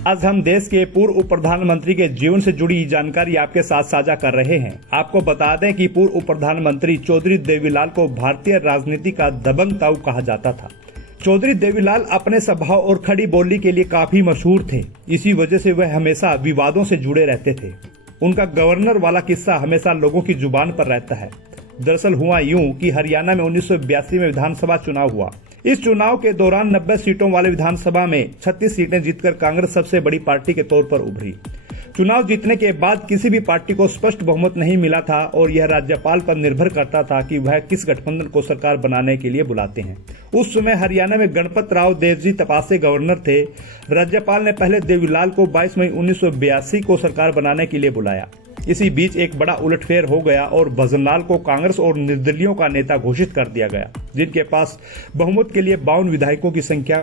आज हम देश के पूर्व प्रधानमंत्री के जीवन से जुड़ी जानकारी आपके साथ साझा कर रहे हैं। आपको बता दें कि पूर्व प्रधानमंत्री चौधरी देवीलाल को भारतीय राजनीति का दबंग ताऊ कहा जाता था। चौधरी देवीलाल अपने स्वभाव और खड़ी बोली के लिए काफी मशहूर थे। इसी वजह से वह हमेशा विवादों से जुड़े रहते थे। उनका गवर्नर वाला किस्सा हमेशा लोगों की जुबान पर रहता है। दरअसल हुआ यूं कि हरियाणा में 1982 में विधानसभा चुनाव हुआ। इस चुनाव के दौरान 90 सीटों वाले विधानसभा में 36 सीटें जीतकर कांग्रेस सबसे बड़ी पार्टी के तौर पर उभरी। चुनाव जीतने के बाद किसी भी पार्टी को स्पष्ट बहुमत नहीं मिला था और यह राज्यपाल पर निर्भर करता था कि वह किस गठबंधन को सरकार बनाने के लिए बुलाते हैं। उस समय हरियाणा में गणपत राव देवजी तपासे गवर्नर थे। राज्यपाल ने पहले देवीलाल को 22 मई 1982 को सरकार बनाने के लिए बुलाया। इसी बीच एक बड़ा उलटफेर हो गया और भजनलाल को कांग्रेस और निर्दलीयों का नेता घोषित कर दिया गया, जिनके पास बहुमत के लिए 52 विधायकों की संख्या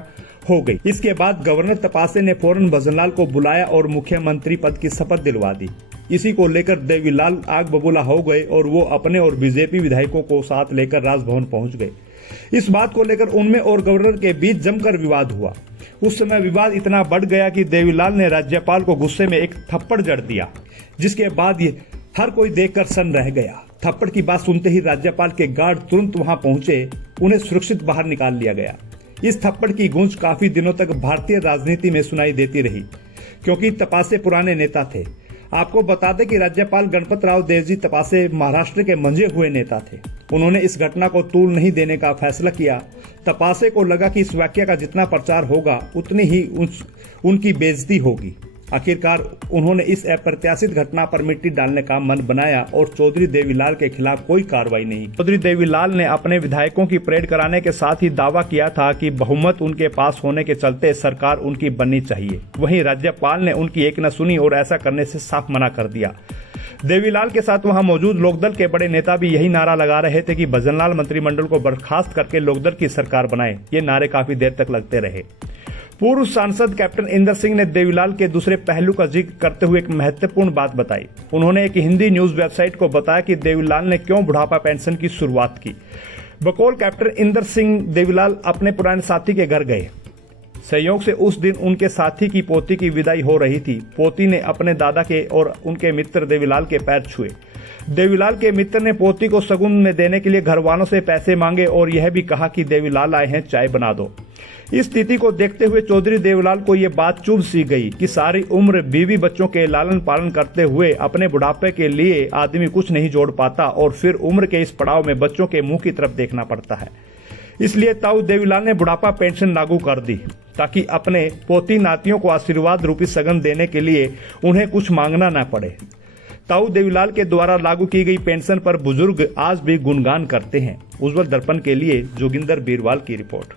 हो गई। इसके बाद गवर्नर तपासे ने फौरन भजनलाल को बुलाया और मुख्यमंत्री पद की शपथ दिलवा दी। इसी को लेकर देवीलाल आग बबूला हो गए और वो अपने और बीजेपी विधायकों को साथ लेकर राजभवन पहुंच गए। इस बात को लेकर उनमें और गवर्नर के बीच जमकर विवाद हुआ। उस समय विवाद इतना बढ़ गया कि देवीलाल ने राज्यपाल को गुस्से में एक थप्पड़ जड़ दिया, जिसके बाद ये हर कोई देखकर सन्न रह गया। थप्पड़ की बात सुनते ही राज्यपाल के गार्ड तुरंत वहां पहुंचे। उन्हें सुरक्षित बाहर निकाल लिया गया। इस थप्पड़ की गूंज काफी दिनों तक भारतीय राजनीति में सुनाई देती रही, क्योंकि तपासे पुराने नेता थे। आपको बता दें कि राज्यपाल गणपत राव देवजी तपासे महाराष्ट्र के मंजे हुए नेता थे। उन्होंने इस घटना को तूल नहीं देने का फैसला किया। तपासे को लगा कि इस वाकया का जितना प्रचार होगा उतनी ही उनकी बेइज्जती होगी। आखिरकार उन्होंने इस अप्रत्याशित घटना पर मिट्टी डालने का मन बनाया और चौधरी देवीलाल के खिलाफ कोई कार्रवाई नहीं। चौधरी देवीलाल ने अपने विधायकों की परेड कराने के साथ ही दावा किया था कि बहुमत उनके पास होने के चलते सरकार उनकी बननी चाहिए। वहीं राज्यपाल ने उनकी एक न सुनी और ऐसा करने से साफ मना कर दिया। देवीलाल के साथ वहां मौजूद लोकदल के बड़े नेता भी यही नारा लगा रहे थे कि भजनलाल मंत्रिमंडल को बर्खास्त करके लोकदल की सरकार बनाए। ये नारे काफी देर तक लगते रहे। पूर्व सांसद कैप्टन इंदर सिंह ने देवीलाल के दूसरे पहलू का जिक्र करते हुए एक महत्वपूर्ण बात बताई। उन्होंने एक हिंदी न्यूज वेबसाइट को बताया कि देवीलाल ने क्यों बुढ़ापा पेंशन की शुरुआत की। बकौल कैप्टन इंदर सिंह, देवीलाल अपने पुराने साथी के घर गए। संयोग से उस दिन उनके साथी की पोती की विदाई हो रही थी। पोती ने अपने दादा के और उनके मित्र देवीलाल के पैर छुए। देवीलाल के मित्र ने पोती को शगुन में देने के लिए घर वालों से पैसे मांगे और यह भी कहा कि देवीलाल आए हैं, चाय बना दो। इस स्थिति को देखते हुए चौधरी देवीलाल को यह बात चुभ सी गई कि सारी उम्र बीवी बच्चों के लालन पालन करते हुए अपने बुढ़ापे के लिए आदमी कुछ नहीं जोड़ पाता और फिर उम्र के इस पड़ाव में बच्चों के मुंह की तरफ देखना पड़ता है। इसलिए ताऊ देवीलाल ने बुढ़ापा पेंशन लागू कर दी, ताकि अपने पोती नातियों को आशीर्वाद रूपी सगन देने के लिए उन्हें कुछ मांगना न पड़े। ताऊ देवीलाल के द्वारा लागू की गई पेंशन पर बुजुर्ग आज भी गुणगान करते हैं। उज्जवल दर्पण के लिए जोगिंदर बीरवाल की रिपोर्ट।